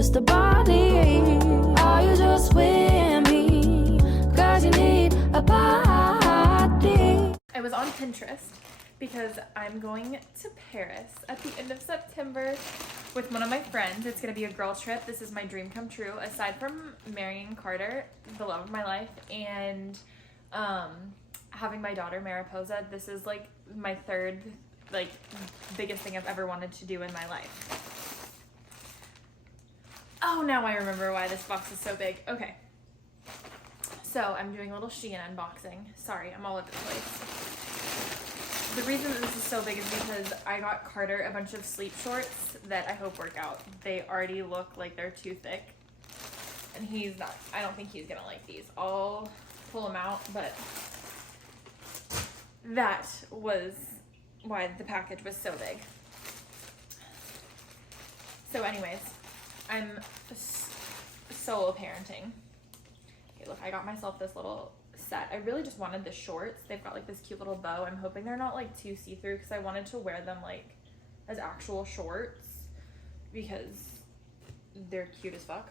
just a body? Are you just with me? Cause you need a body. I was on Pinterest because I'm going to Paris at the end of September with one of my friends. It's gonna be a girl trip. This is my dream come true, aside from marrying Carter, the love of my life, and having my daughter Mariposa. This is like my third biggest thing I've ever wanted to do in my life. Oh, now I remember why this box is so big. Okay, so I'm doing a little Shein unboxing. Sorry, I'm all over the place. The reason that this is so big is because I got Carter a bunch of sleep shorts that I hope work out. They already look like they're too thick, and I don't think he's gonna like these. I'll pull them out, but that was why the package was so big. So anyways, I'm solo parenting. Okay, look, I got myself this little set. I really just wanted the shorts. They've got like this cute little bow. I'm hoping they're not like too see-through because I wanted to wear them like as actual shorts because they're cute as fuck.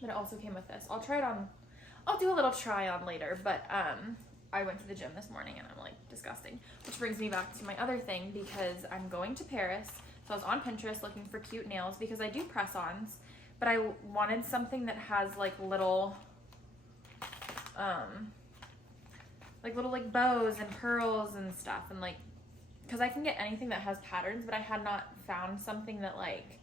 But it also came with this. I'll try it on. I'll do a little try on later, but I went to the gym this morning and I'm like disgusting. Which brings me back to my other thing because I'm going to Paris. So I was on Pinterest looking for cute nails because I do press-ons, but I wanted something that has like little bows and pearls and stuff, and like, because I can get anything that has patterns, but I had not found something that like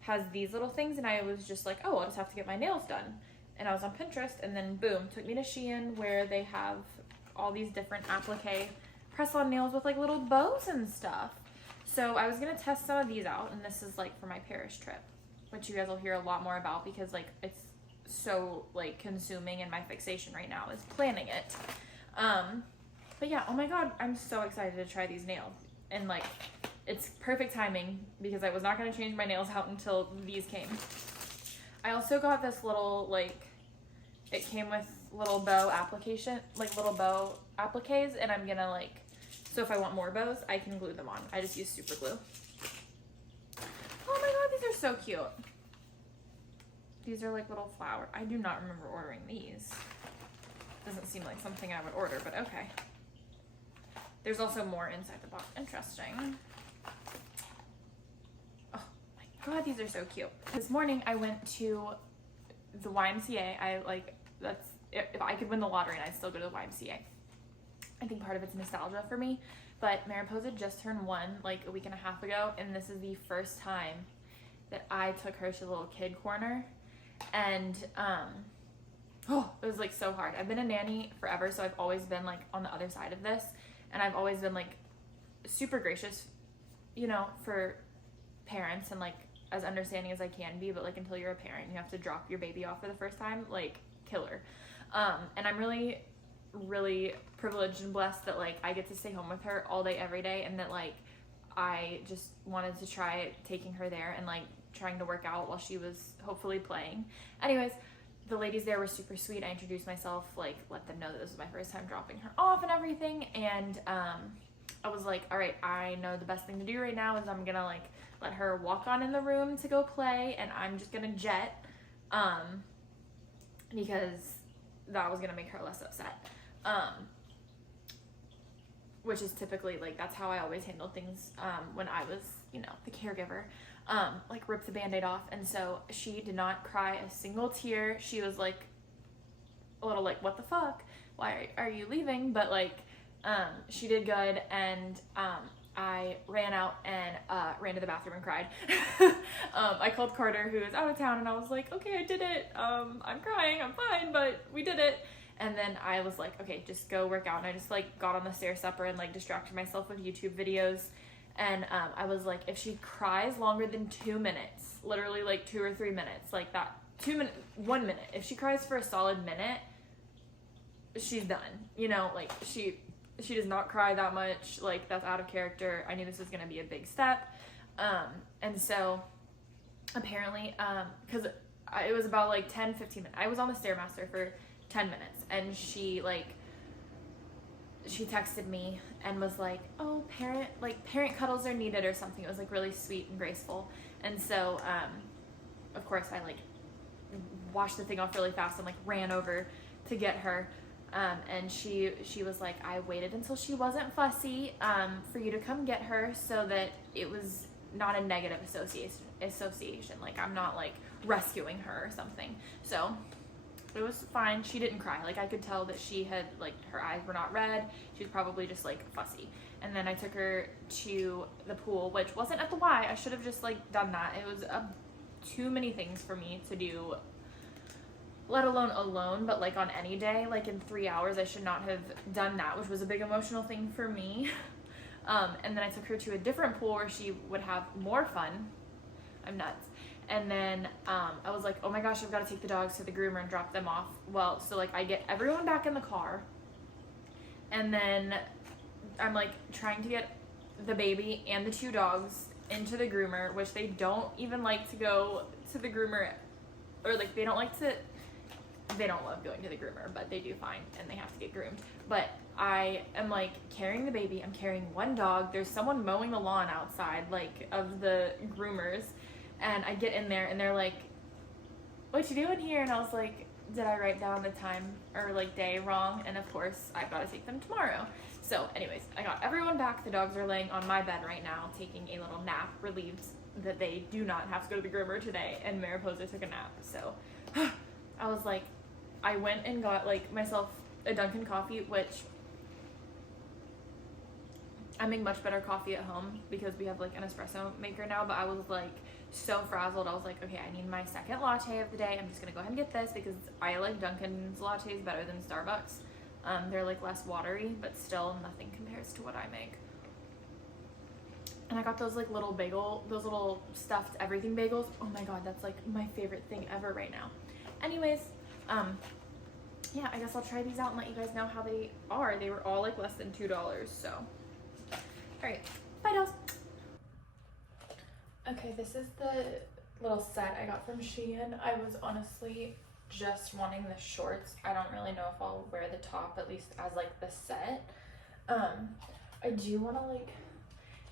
has these little things, and I was just like, oh, I'll just have to get my nails done. And I was on Pinterest, and then boom, took me to Shein, where they have all these different applique press-on nails with like little bows and stuff. So I was gonna test some of these out, and this is like for my Paris trip, which you guys will hear a lot more about because like it's so like consuming, and my fixation right now is planning it. But yeah, oh my god, I'm so excited to try these nails, and like it's perfect timing because I was not going to change my nails out until these came. I also got this little it came with little bow application, like little bow appliques, and I'm gonna so if I want more bows, I can glue them on. I just use super glue. Oh my god, these are so cute. These are like little flower. I do not remember ordering these. Doesn't seem like something I would order, but okay. There's also more inside the box. Interesting. Oh my god, these are so cute. This morning I went to the YMCA. If I could win the lottery and I'd still go to the YMCA. I think part of it's nostalgia for me, but Mariposa just turned 1 like a week and a half ago, and this is the first time that I took her to the little kid corner. And it was like so hard. I've been a nanny forever, so I've always been like on the other side of this, and I've always been like super gracious, for parents, and like as understanding as I can be, but like until you're a parent, you have to drop your baby off for the first time, like killer. And I'm really, really privileged and blessed that like I get to stay home with her all day, every day, and that like I just wanted to try taking her there and like trying to work out while she was hopefully playing. Anyways, the ladies there were super sweet. I introduced myself, like let them know that this was my first time dropping her off and everything, and I was like, all right, I know the best thing to do right now is I'm gonna like let her walk on in the room to go play, and I'm just gonna jet because that was gonna make her less upset, which is typically like that's how I always handle things when I was the caregiver. Like rip the band-aid off, and so she did not cry a single tear. She was like a little like, what the fuck, why are you leaving? But like she did good, and I ran out and ran to the bathroom and cried. I called Carter, who is out of town, and I was like, okay, I did it, I'm crying, I'm fine, but we did it. And then I was like, okay, just go work out, and I just like got on the stair stepper and like distracted myself with YouTube videos. And I was like, if she cries longer than 2 minutes, literally like 2 or 3 minutes, like that, 1 minute, if she cries for a solid minute, she's done. Like she does not cry that much. Like that's out of character. I knew this was gonna be a big step. And so apparently, cause it was about like 10-15 minutes. I was on the Stairmaster for 10 minutes, and she texted me and was like, oh, parent cuddles are needed or something. It was like really sweet and graceful. And so of course I like washed the thing off really fast and like ran over to get her. And she was like, I waited until she wasn't fussy for you to come get her, so that it was not a negative association. Like, I'm not like rescuing her or something. So it was fine. She didn't cry. Like, I could tell that she had, like, her eyes were not red. She was probably just like fussy. And then I took her to the pool, which wasn't at the Y. I should have just like done that. It was too many things for me to do, let alone, but like on any day, like in 3 hours, I should not have done that, which was a big emotional thing for me. And then I took her to a different pool where she would have more fun. I'm nuts. And then I was like, oh my gosh, I've got to take the dogs to the groomer and drop them off. Well, so like I get everyone back in the car, and then I'm like trying to get the baby and the 2 dogs into the groomer, which they don't even like to go to the groomer, or like they don't love going to the groomer, but they do fine and they have to get groomed. But I am like carrying the baby, I'm carrying 1 dog, there's someone mowing the lawn outside like of the groomers, and I get in there and they're like, what you doing here? And I was like, did I write down the time or like day wrong? And of course I've got to take them tomorrow. So anyways, I got everyone back. The dogs are laying on my bed right now taking a little nap, relieved that they do not have to go to the groomer today, and Mariposa took a nap. So I was like, I went and got like myself a Dunkin' coffee, which I make much better coffee at home because we have like an espresso maker now, but I was like so frazzled. I was like, okay, I need my second latte of the day. I'm just gonna go ahead and get this because I like Dunkin's lattes better than Starbucks. They're like less watery, but still nothing compares to what I make. And I got those like little those little stuffed everything bagels. Oh my god, that's like my favorite thing ever right now. Anyways, yeah, I guess I'll try these out and let you guys know how they are. They were all like less than $2, so. All right, bye dolls. Okay, this is the little set I got from Shein. I was honestly just wanting the shorts. I don't really know if I'll wear the top, at least as like the set. I do want to like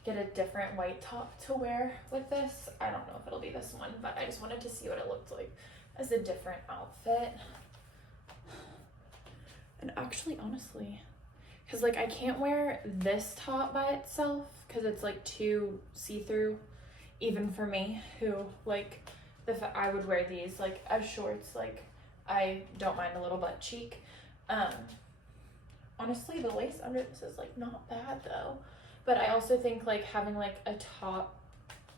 get a different white top to wear with this. I don't know if it'll be this one, but I just wanted to see what it looked like as a different outfit. And actually, honestly, because like I can't wear this top by itself because it's like too see-through, even for me who like I would wear these like as shorts. Like I don't mind a little butt cheek. Honestly, the lace under this is like not bad though. But I also think like having like a top,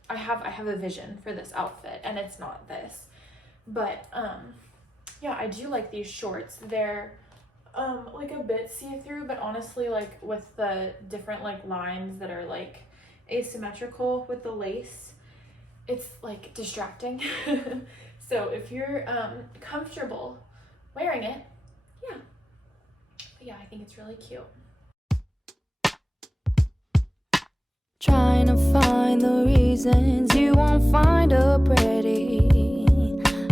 I have a vision for this outfit and it's not this. But yeah, I do like these shorts. They're like a bit see-through, but honestly like with the different like lines that are like asymmetrical with the lace, it's like distracting. So if you're comfortable wearing it, yeah, I think it's really cute. Trying to find the reasons you won't find her pretty,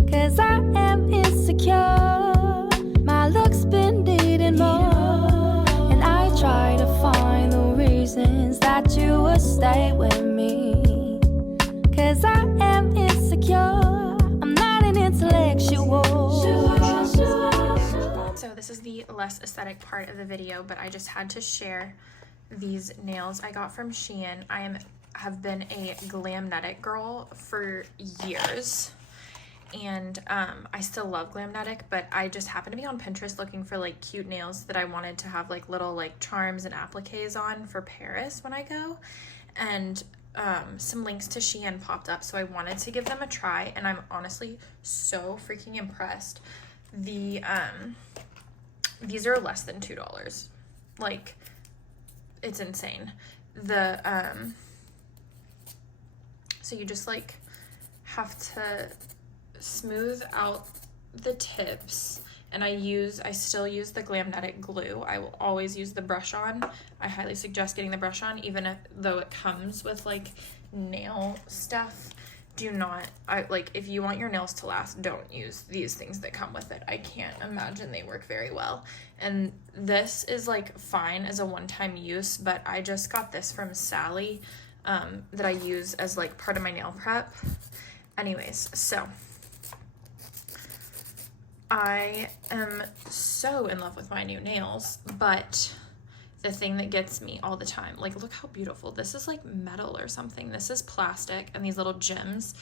'cause I am insecure. My look's been needing more, and I try to find the reasons that you would stay with me, 'cause I am insecure. I'm not an intellectual. So this is the less aesthetic part of the video, but I just had to share these nails I got from Shein. I have been a Glamnetic girl for years, and I still love Glamnetic, but I just happened to be on Pinterest looking for like cute nails that I wanted to have like little like charms and appliques on for Paris when I go, and some links to Shein popped up, so I wanted to give them a try, and I'm honestly so freaking impressed. These are less than $2. Like, it's insane. So you just like have to smooth out the tips, and I still use the Glamnetic glue. I will always use the brush on. I highly suggest getting the brush on, even though it comes with like nail stuff. Do not, if you want your nails to last, don't use these things that come with it. I can't imagine they work very well. And this is like fine as a one-time use, but I just got this from Sally that I use as like part of my nail prep. Anyways, so I am so in love with my new nails, but the thing that gets me all the time, like, look how beautiful. This is like metal or something. This is plastic and these little gems.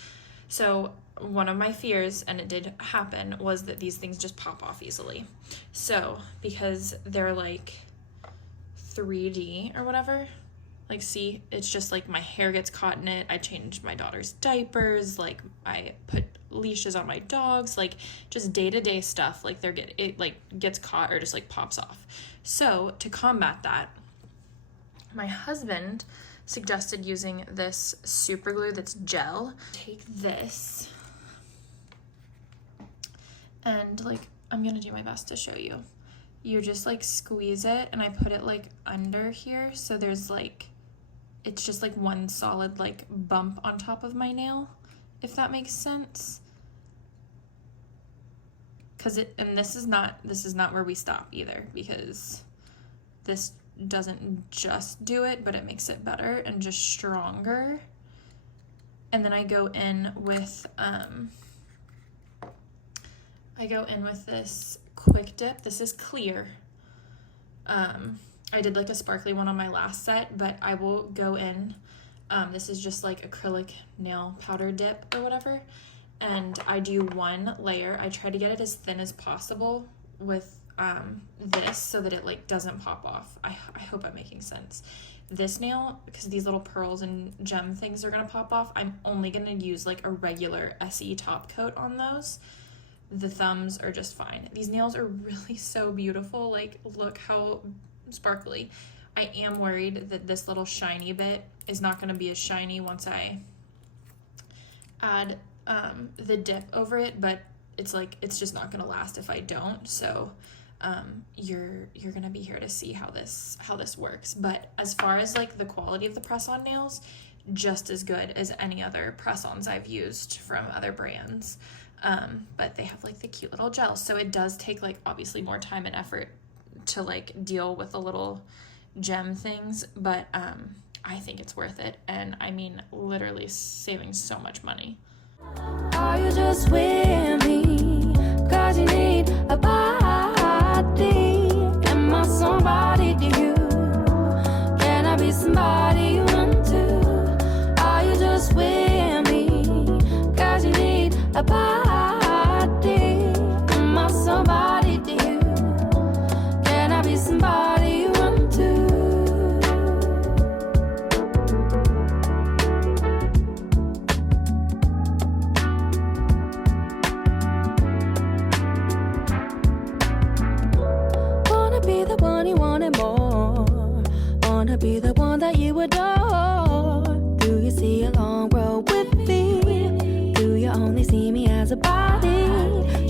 So one of my fears, and it did happen, was that these things just pop off easily. So because they're like 3D or whatever, like, see, it's just like my hair gets caught in it. I changed my daughter's diapers, like I put leashes on my dogs, like just day-to-day stuff, like it like gets caught or just like pops off. So to combat that, my husband suggested using this super glue that's gel. Take this and, like, I'm gonna do my best to show you. You just like squeeze it, and I put it like under here, so there's like, it's just like one solid like bump on top of my nail, if that makes sense. And this is not where we stop either, because this doesn't just do it, but it makes it better and just stronger. And then I go in with this quick dip. This is clear. I did like a sparkly one on my last set, but I will go in. This is just like acrylic nail powder dip or whatever. And I do one layer. I try to get it as thin as possible with this so that it like doesn't pop off. I hope I'm making sense. This nail, because these little pearls and gem things are gonna pop off, I'm only gonna use like a regular SE top coat on those. The thumbs are just fine. These nails are really so beautiful. Like, look how sparkly. I am worried that this little shiny bit is not going to be as shiny once I add the dip over it, but it's like, it's just not going to last if I don't. So you're going to be here to see how this works. But as far as like the quality of the press-on nails, just as good as any other press-ons I've used from other brands. But they have like the cute little gels, so it does take like obviously more time and effort to like deal with the little gem things, but I think it's worth it, and I mean literally saving so much money. Are you just with me? 'Cause you need a body. Am I somebody to you? Can I be somebody you want to? Are you just with me? 'Cause you need a body. Am I somebody to you? Can I be somebody you want to? Wanna be the one you wanted more. Wanna be the one that you adore. Do you see a long road with me? Do you only see me as a body?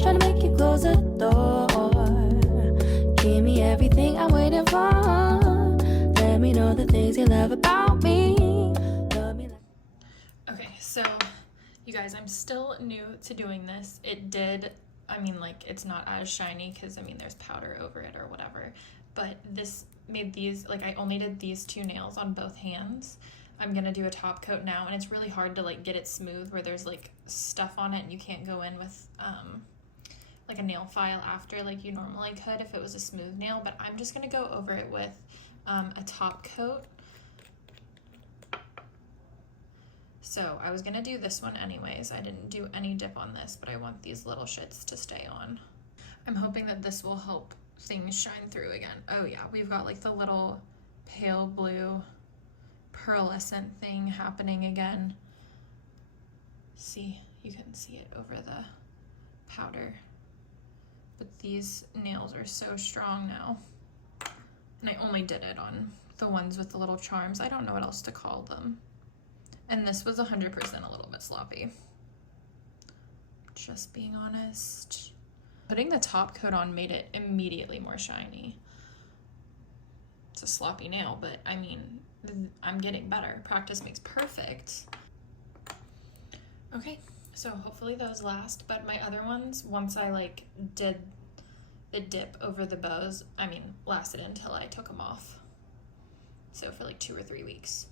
Trying to make you close the door. Give me everything I'm waiting for. Let me know the things you love about me. Love me like... Okay, so you guys, I'm still new to doing this. I mean, like, it's not as shiny because, I mean, there's powder over it or whatever. But this made these, like, I only did these two nails on both hands. I'm going to do a top coat now, and it's really hard to, like, get it smooth where there's, like, stuff on it and you can't go in with, like, a nail file after like you normally could if it was a smooth nail. But I'm just going to go over it with a top coat. So I was going to do this one anyways. I didn't do any dip on this, but I want these little shits to stay on. I'm hoping that this will help things shine through again. Oh yeah, we've got like the little pale blue pearlescent thing happening again. See, you can see it over the powder. But these nails are so strong now. And I only did it on the ones with the little charms. I don't know what else to call them. And this was 100% a little bit sloppy. Just being honest. Putting the top coat on made it immediately more shiny. It's a sloppy nail, but I mean, I'm getting better. Practice makes perfect. Okay, so hopefully those last, but my other ones, once I like did the dip over the bows, I mean, lasted until I took them off. So for like 2 or 3 weeks.